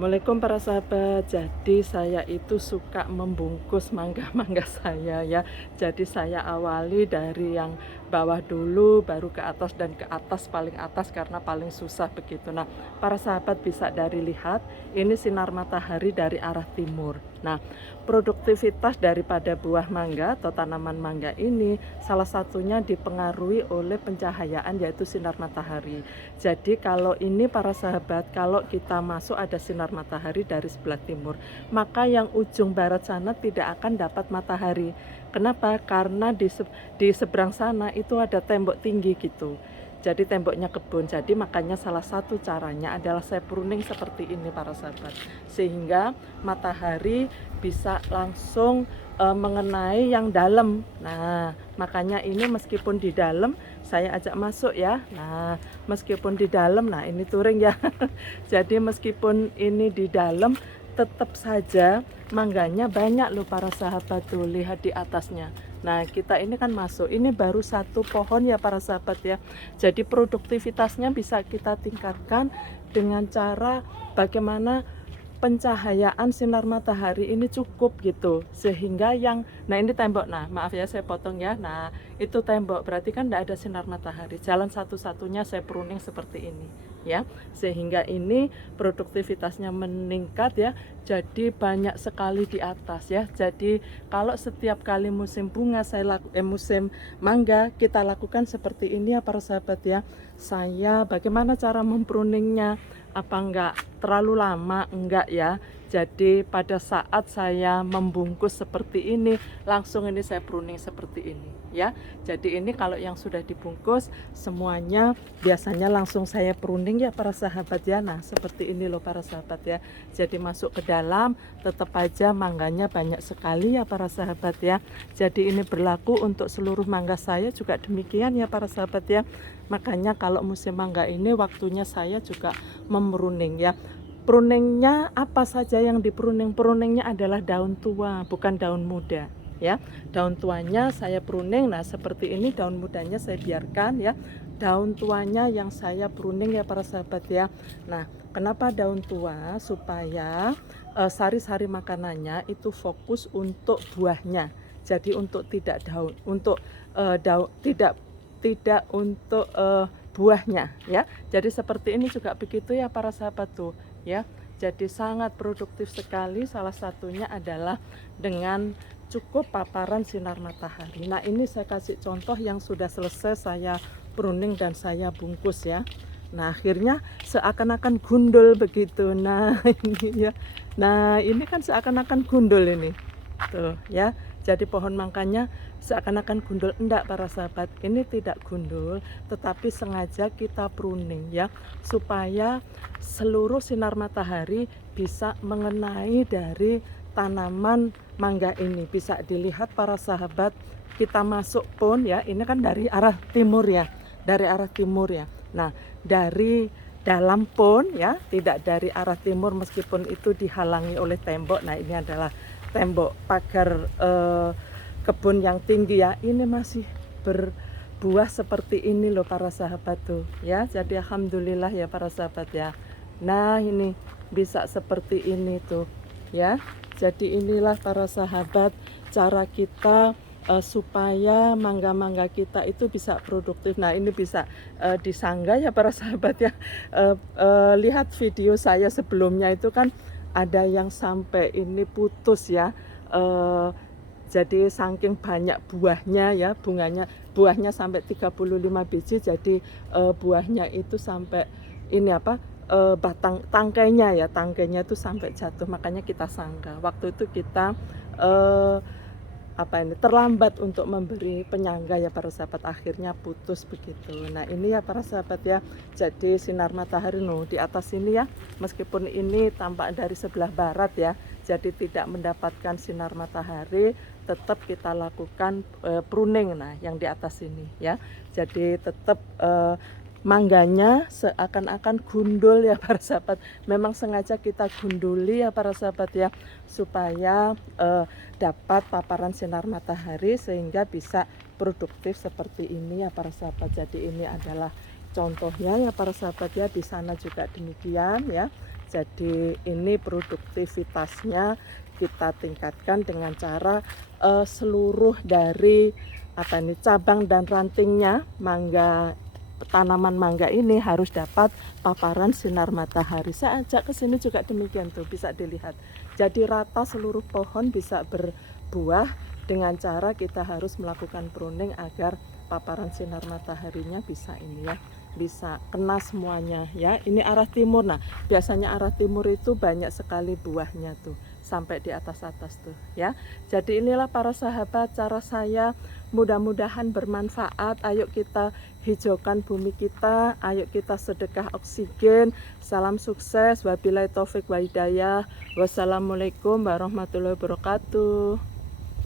Assalamualaikum para sahabat. Jadi saya itu suka membungkus mangga-mangga saya ya. Jadi saya awali dari yang bawah dulu, baru ke atas dan ke atas paling atas karena paling susah begitu. Nah, para sahabat bisa dari lihat ini sinar matahari dari arah timur. Nah, produktivitas daripada buah mangga atau tanaman mangga ini salah satunya dipengaruhi oleh pencahayaan yaitu sinar matahari. Jadi kalau ini para sahabat, kalau kita masuk ada sinar matahari dari sebelah timur, maka yang ujung barat sana tidak akan dapat matahari. Kenapa? Karena di seberang sana itu ada tembok tinggi gitu. Jadi temboknya kebun. Jadi makanya salah satu caranya adalah saya pruning seperti ini para sahabat. Sehingga matahari bisa langsung mengenai yang dalam. Nah, makanya ini meskipun di dalam saya ajak masuk ya. Nah, meskipun di dalam, nah ini touring ya. Jadi meskipun ini di dalam, tetap saja mangganya banyak loh para sahabat tuh, lihat di atasnya. Nah, kita ini kan masuk, ini baru satu pohon ya para sahabat ya. Jadi produktivitasnya bisa kita tingkatkan dengan cara bagaimana pencahayaan sinar matahari ini cukup gitu, sehingga nah ini tembok, nah maaf ya saya potong ya, nah itu tembok berarti kan tidak ada sinar matahari, jalan satu-satunya saya pruning seperti ini ya, sehingga ini produktivitasnya meningkat ya, jadi banyak sekali di atas ya. Jadi kalau setiap kali musim bunga musim mangga kita lakukan seperti ini ya para sahabat ya. Saya bagaimana cara mempruningnya, apa enggak terlalu lama, enggak ya. Jadi pada saat saya membungkus seperti ini, langsung ini saya pruning seperti ini ya. Jadi ini kalau yang sudah dibungkus semuanya biasanya langsung saya pruning ya para sahabat ya. Nah seperti ini loh para sahabat ya. Jadi masuk ke dalam tetap aja mangganya banyak sekali ya para sahabat ya. Jadi ini berlaku untuk seluruh mangga saya juga demikian ya para sahabat ya. Makanya kalau musim mangga ini waktunya saya juga memruning ya. Pruningnya apa saja yang dipruning? Pruningnya adalah daun tua, bukan daun muda ya. Daun tuanya saya pruning. Nah seperti ini daun mudanya saya biarkan ya. Daun tuanya yang saya pruning ya para sahabat ya. Nah kenapa daun tua? Supaya sari-sari makanannya itu fokus untuk buahnya. Jadi untuk tidak daun, untuk tidak untuk buahnya ya. Jadi seperti ini juga begitu ya para sahabat tuh ya. Jadi sangat produktif sekali, salah satunya adalah dengan cukup paparan sinar matahari. Nah ini saya kasih contoh yang sudah selesai saya pruning dan saya bungkus ya. Nah akhirnya seakan-akan gundul begitu. Nah ini ya. Nah ini kan seakan-akan gundul ini tuh ya. Jadi pohon mangkanya seakan-akan gundul, enggak para sahabat, ini tidak gundul, tetapi sengaja kita pruning ya, supaya seluruh sinar matahari bisa mengenai dari tanaman mangga ini. Bisa dilihat para sahabat, kita masuk pun ya, ini kan dari arah timur ya, dari arah timur ya. Nah dari dalam pun ya, tidak dari arah timur meskipun itu dihalangi oleh tembok. Nah ini adalah tembok pagar kebun yang tinggi ya, ini masih berbuah seperti ini loh para sahabat tuh ya. Jadi alhamdulillah ya para sahabat ya. Nah ini bisa seperti ini tuh ya. Jadi inilah para sahabat cara kita supaya mangga-mangga kita itu bisa produktif. Nah ini bisa disanggah ya para sahabat ya. Lihat video saya sebelumnya itu kan ada yang sampai ini putus ya, jadi saking banyak buahnya ya, buahnya sampai 35 biji, jadi buahnya itu sampai ini apa, batang tangkainya itu sampai jatuh, makanya kita sanggah. Waktu itu kita terlambat untuk memberi penyangga ya para sahabat, akhirnya putus begitu. Nah ini ya para sahabat ya, jadi sinar matahari di atas ini ya, meskipun ini tampak dari sebelah barat ya, jadi tidak mendapatkan sinar matahari, tetap kita lakukan pruning. Nah yang di atas ini ya, jadi tetap mangganya seakan-akan gundul ya para sahabat. Memang sengaja kita gunduli ya para sahabat ya, supaya dapat paparan sinar matahari sehingga bisa produktif seperti ini ya para sahabat. Jadi ini adalah contohnya ya para sahabat ya, di sana juga demikian ya. Jadi ini produktivitasnya kita tingkatkan dengan cara seluruh dari cabang dan rantingnya tanaman mangga ini harus dapat paparan sinar matahari. Saya ajak ke sini juga demikian tuh, bisa dilihat. Jadi rata seluruh pohon bisa berbuah dengan cara kita harus melakukan pruning agar paparan sinar mataharinya bisa ini ya, bisa kena semuanya ya. Ini arah timur. Nah, biasanya arah timur itu banyak sekali buahnya tuh, sampai di atas-atas tuh ya. Jadi inilah para sahabat cara saya, mudah-mudahan bermanfaat. Ayo kita hijaukan bumi kita, ayo kita sedekah oksigen. Salam sukses, wabillahi taufik wa hidayah. Wassalamualaikum warahmatullahi wabarakatuh.